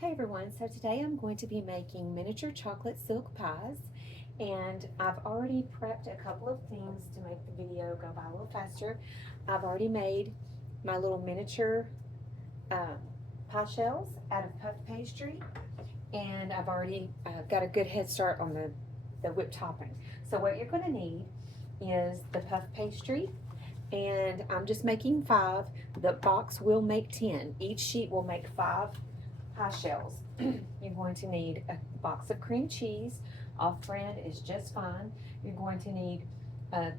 Hey everyone, so today I'm going to be making miniature chocolate silk pies, and I've already prepped a couple of things to make the video go by a little faster. I've already made my little miniature um, pie shells out of puff pastry, and I've already got a good head start on the whipped topping. So what you're going to need is the puff pastry, and I'm just making 5. The box will make 10. Each sheet will make 5 pie shells. You're going to need a box of cream cheese. Off-brand is just fine. You're going to need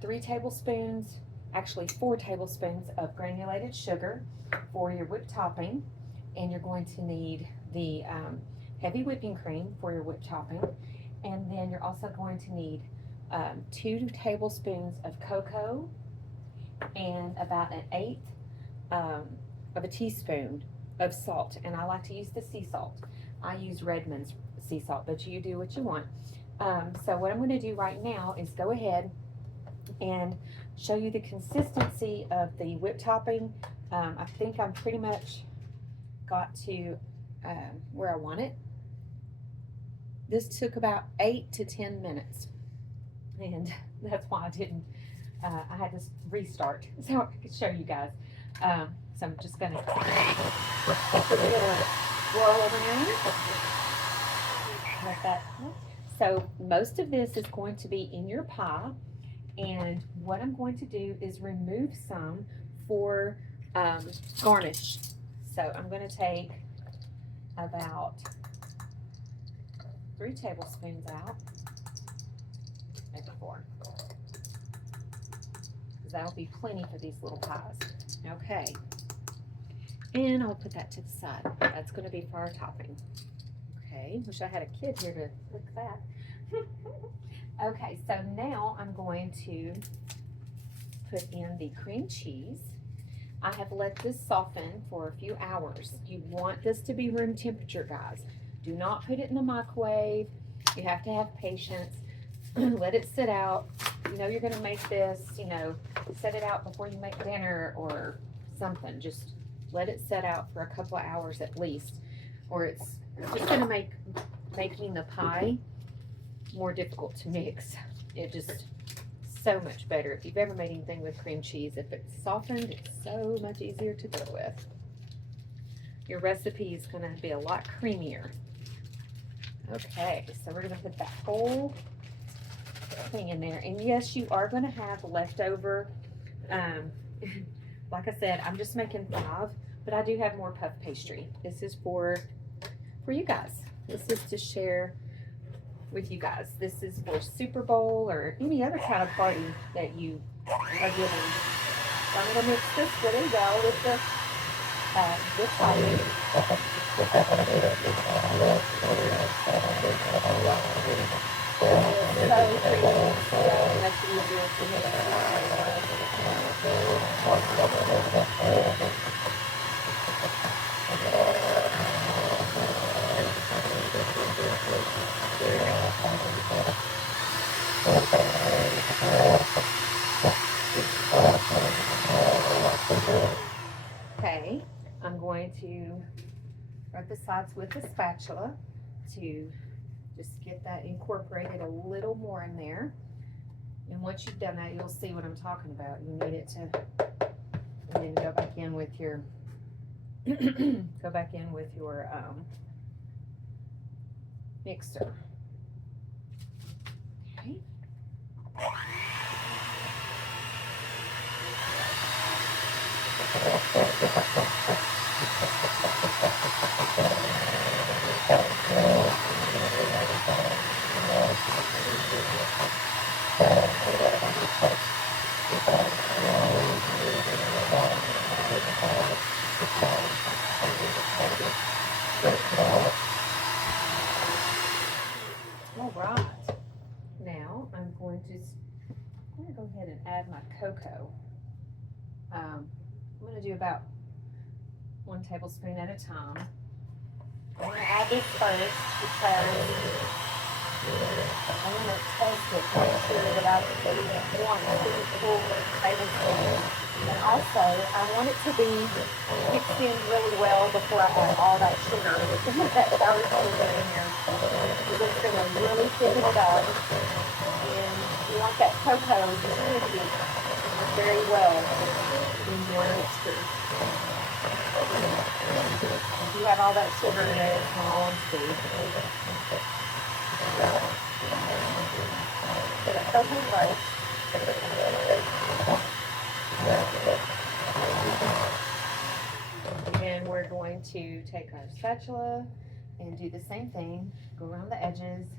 3 tablespoons, actually 4 tablespoons of granulated sugar for your whipped topping. And you're going to need the heavy whipping cream for your whipped topping. And then you're also going to need 2 tablespoons of cocoa and about an 1/8 of a teaspoon of salt, and I like to use the sea salt. I use Redmond's sea salt, but you do what you want. So what I'm going to do right now is go ahead and show you the consistency of the whipped topping. I think I'm pretty much got to where I want it. This took about 8 to 10 minutes, and that's why I didn't. I had to restart so I could show you guys. So I'm just going to swirl around like that. So most of this is going to be in your pie, and what I'm going to do is remove some for garnish. So I'm going to take about 3 tablespoons out, maybe 4, because that'll be plenty for these little pies. Okay. And I'll put that to the side. That's going to be for our topping. Okay, wish I had a kid here to look at that. Okay, so now I'm going to put in the cream cheese. I have let this soften for a few hours. You want this to be room temperature, guys. Do not put it in the microwave. You have to have patience. Let it sit out. You know you're going to make this, set it out before you make dinner or something. Just let it set out for a couple of hours at least, or it's just going to make making the pie more difficult to mix. It just so much better. If you've ever made anything with cream cheese, if it's softened, it's so much easier to go with. Your recipe is going to be a lot creamier. Okay, so we're going to put that whole thing in there, and yes, you are going to have leftover. Like I said, I'm just making 5, but I do have more puff pastry. This is for you guys. This is to share with you guys. This is for Super Bowl or any other kind of party that you are giving. So I'm going to mix this really well with the topping. So creamy, so much easier to mix. Okay, I'm going to rub the sides with the spatula to just get that incorporated a little more in there. And once you've done that, you'll see what I'm talking about. You need it to, and then go back in with your mixer. Okay. All right. Now I'm going to go ahead and add my cocoa. I'm going to do about 1 tablespoon at a time. I'm going to add this first because I want to test it to make sure that I want to full tablespoon. And also, I want it to be mixed in really well before I add all that sugar, that powdered sugar in here. Because it's going to really thicken it up. And you want that cocoa distributed very well in your mixture. If you have all that sugar in it, it's going to all stew. Put a cocoa brush. And we're going to take our spatula and do the same thing. Go around the edges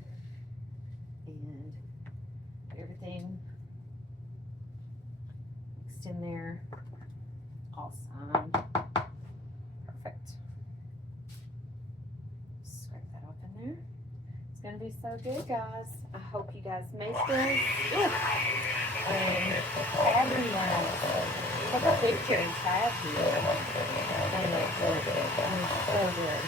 and get everything mixed in there. Awesome. Perfect. Scrape that off in there. It's gonna be so good, guys. I hope you guys make this. And everyone, take a picture and tag me. And it's so good.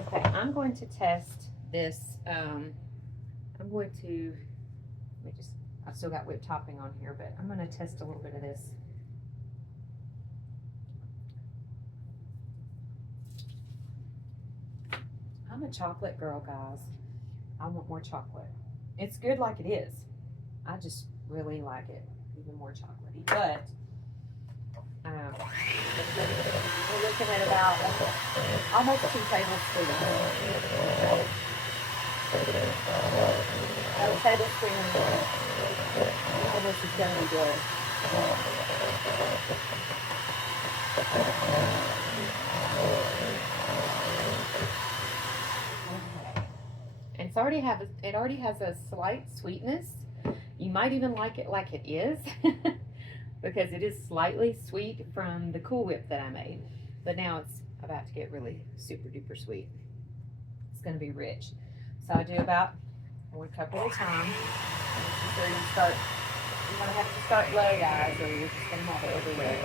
Okay, I'm going to test this. I'm going to, I've still got whipped topping on here, but I'm going to test a little bit of this. I'm a chocolate girl, guys. I want more chocolate. It's good like it is. I just really like it even more chocolatey. But we're looking at about almost 2 tablespoons. A tablespoon of this is going to be good. And it already has a slight sweetness. You might even like it like it is because it is slightly sweet from the Cool Whip that I made. But now it's about to get really super duper sweet. It's going to be rich. So I do about 1 cup at a time. You're going to have to start low, guys, or you're just going to have it everywhere.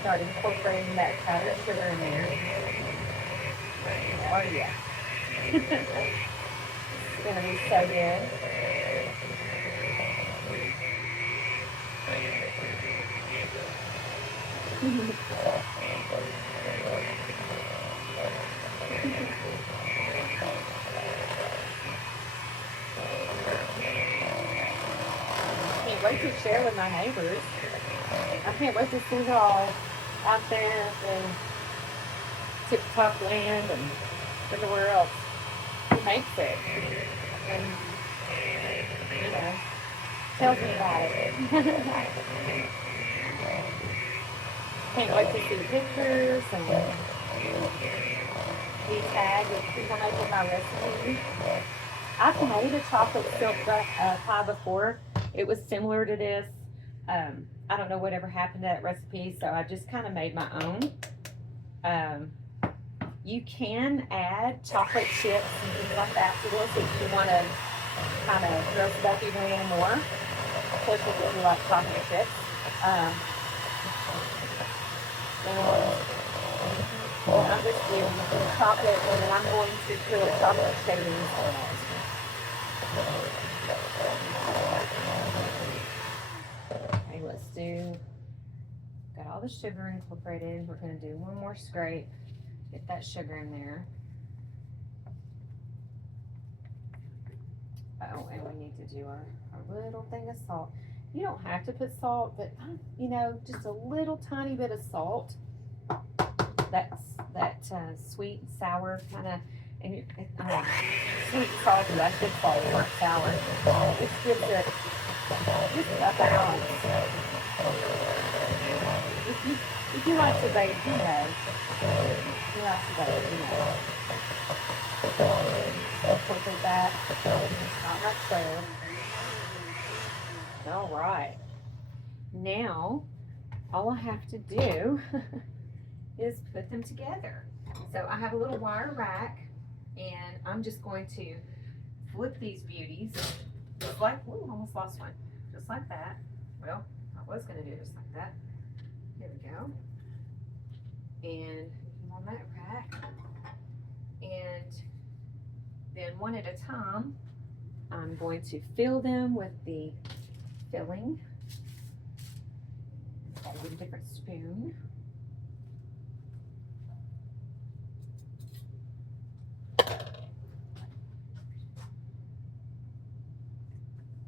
Start incorporating that powdered sugar in there. Oh yeah. It's going to be so good. Can't wait to share with my neighbors. I can't wait to see it all out there in TikTok land and everywhere else. Who makes it? And, you know, tells me about it. Can't wait to see the pictures and be tagged with people making my recipe. I've made a chocolate silk pie before. It was similar to this. I don't know whatever happened to that recipe, so I just kind of made my own. You can add chocolate chips and things like that to this if you want to kind of dress it up even a little more, especially if you like chocolate chips. And I'm just doing chocolate, and then I'm going to put chocolate shavings on it. Okay, let's do, got all the sugar incorporated. We're going to do one more scrape, get that sugar in there. Oh, and we need to do our little thing of salt. You don't have to put salt, but you know, just a little tiny bit of salt. That's that sweet, sour kind of, and sweet, salty. I should say, not sour. It gives it just a balance. If you like to bake, you know. If you like to bake, you know. Put that. It's not much there. All right. Now, all I have to do is put them together. So I have a little wire rack, and I'm just going to flip these beauties, just like, ooh, almost lost one, just like that. Well, I was going to do it just like that. There we go. And you want that rack. And then one at a time, I'm going to fill them with the filling. Gotta get a different spoon.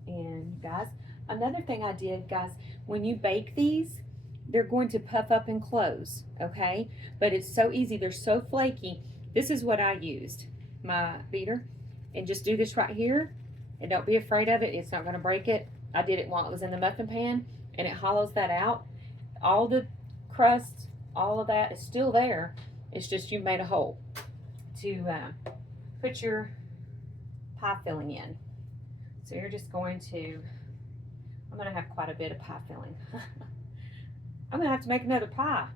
And guys, another thing I did, guys, when you bake these, they're going to puff up and close, okay? But it's so easy, they're so flaky. This is what I used, my beater. And just do this right here, and don't be afraid of it, it's not gonna break it. I did it while it was in the muffin pan, and it hollows that out. All the crust, all of that is still there. It's just you made a hole to put your pie filling in. So you're just going to, I'm gonna have quite a bit of pie filling. I'm gonna have to make another pie.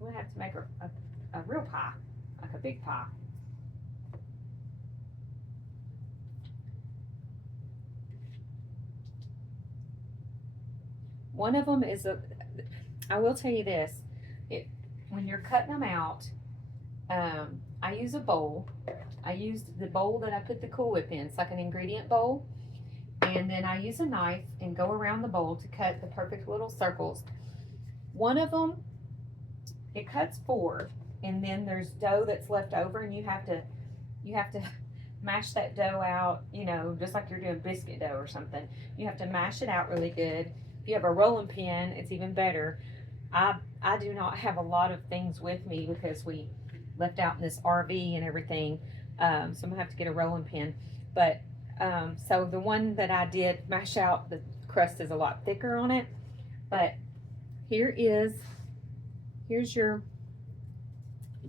I'm gonna have to make a real pie, like a big pie. One of them is I will tell you this, when you're cutting them out, I use a bowl. I used the bowl that I put the Cool Whip in. It's like an ingredient bowl. And then I use a knife and go around the bowl to cut the perfect little circles. One of them, it cuts 4, and then there's dough that's left over, and you have to mash that dough out, you know, just like you're doing biscuit dough or something. You have to mash it out really good. If you have a rolling pin, it's even better. I do not have a lot of things with me because we left out in this RV and everything, so I'm gonna have to get a rolling pin. But so the one that I did mash out, the crust is a lot thicker on it. But here's your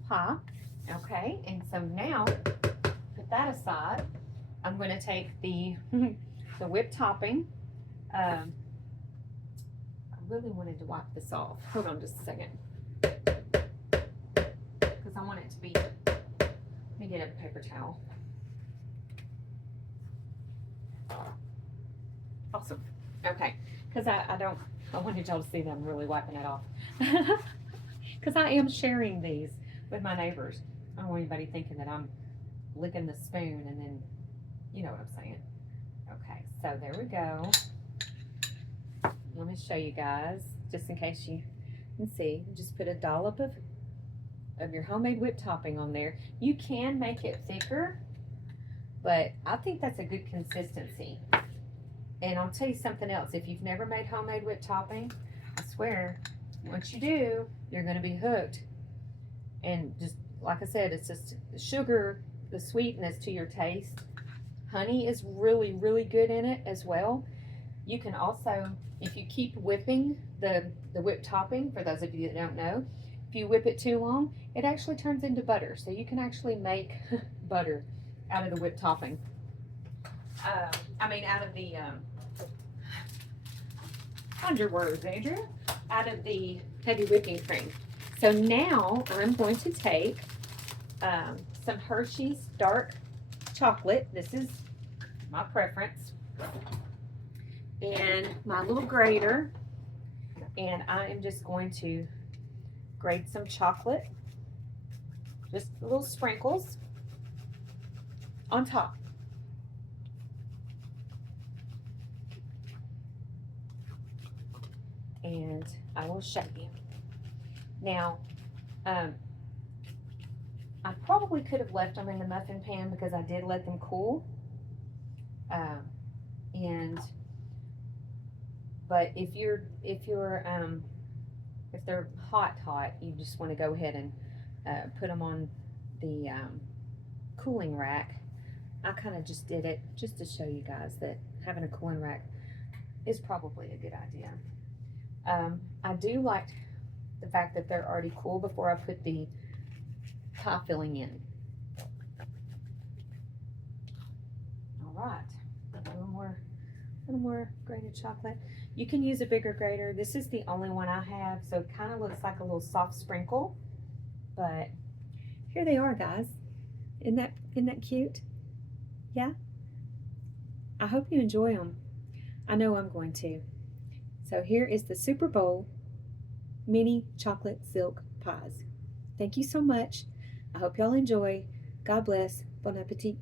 pie, okay? And so now, put that aside. I'm going to take the the whipped topping. I really wanted to wipe this off. Hold on just a second, because I want it to be. Let me get a paper towel. Awesome. Okay, because I wanted y'all to see that I'm really wiping it off. Because I am sharing these with my neighbors. I don't want anybody thinking that I'm licking the spoon and then, you know what I'm saying. Okay, so there we go. Let me show you guys, just in case you can see. Just put a dollop of your homemade whipped topping on there. You can make it thicker, but I think that's a good consistency. And I'll tell you something else. If you've never made homemade whipped topping, I swear, once you do, you're going to be hooked. And just like I said, it's just the sugar, the sweetness to your taste. Honey is really, really good in it as well. You can also, if you keep whipping the whipped topping, for those of you that don't know, if you whip it too long, it actually turns into butter. So you can actually make butter out of the whipped topping. Out of the, find your words, Andrea, out of the heavy whipping cream. So now I'm going to take some Hershey's dark chocolate. This is my preference. And my little grater. And I am just going to grate some chocolate. Just little sprinkles on top. And I will show you. Now, I probably could have left them in the muffin pan because I did let them cool. But if they're hot, you just want to go ahead and put them on the cooling rack. I kind of just did it just to show you guys that having a cooling rack is probably a good idea. I do like the fact that they're already cool before I put the pie filling in. All right, a little more grated chocolate. You can use a bigger grater. This is the only one I have, so it kind of looks like a little soft sprinkle. But here they are, guys. Isn't that cute? Yeah. I hope you enjoy them. I know I'm going to. So here is the Super Bowl mini chocolate silk pies. Thank you so much. I hope y'all enjoy. God bless. Bon appetit.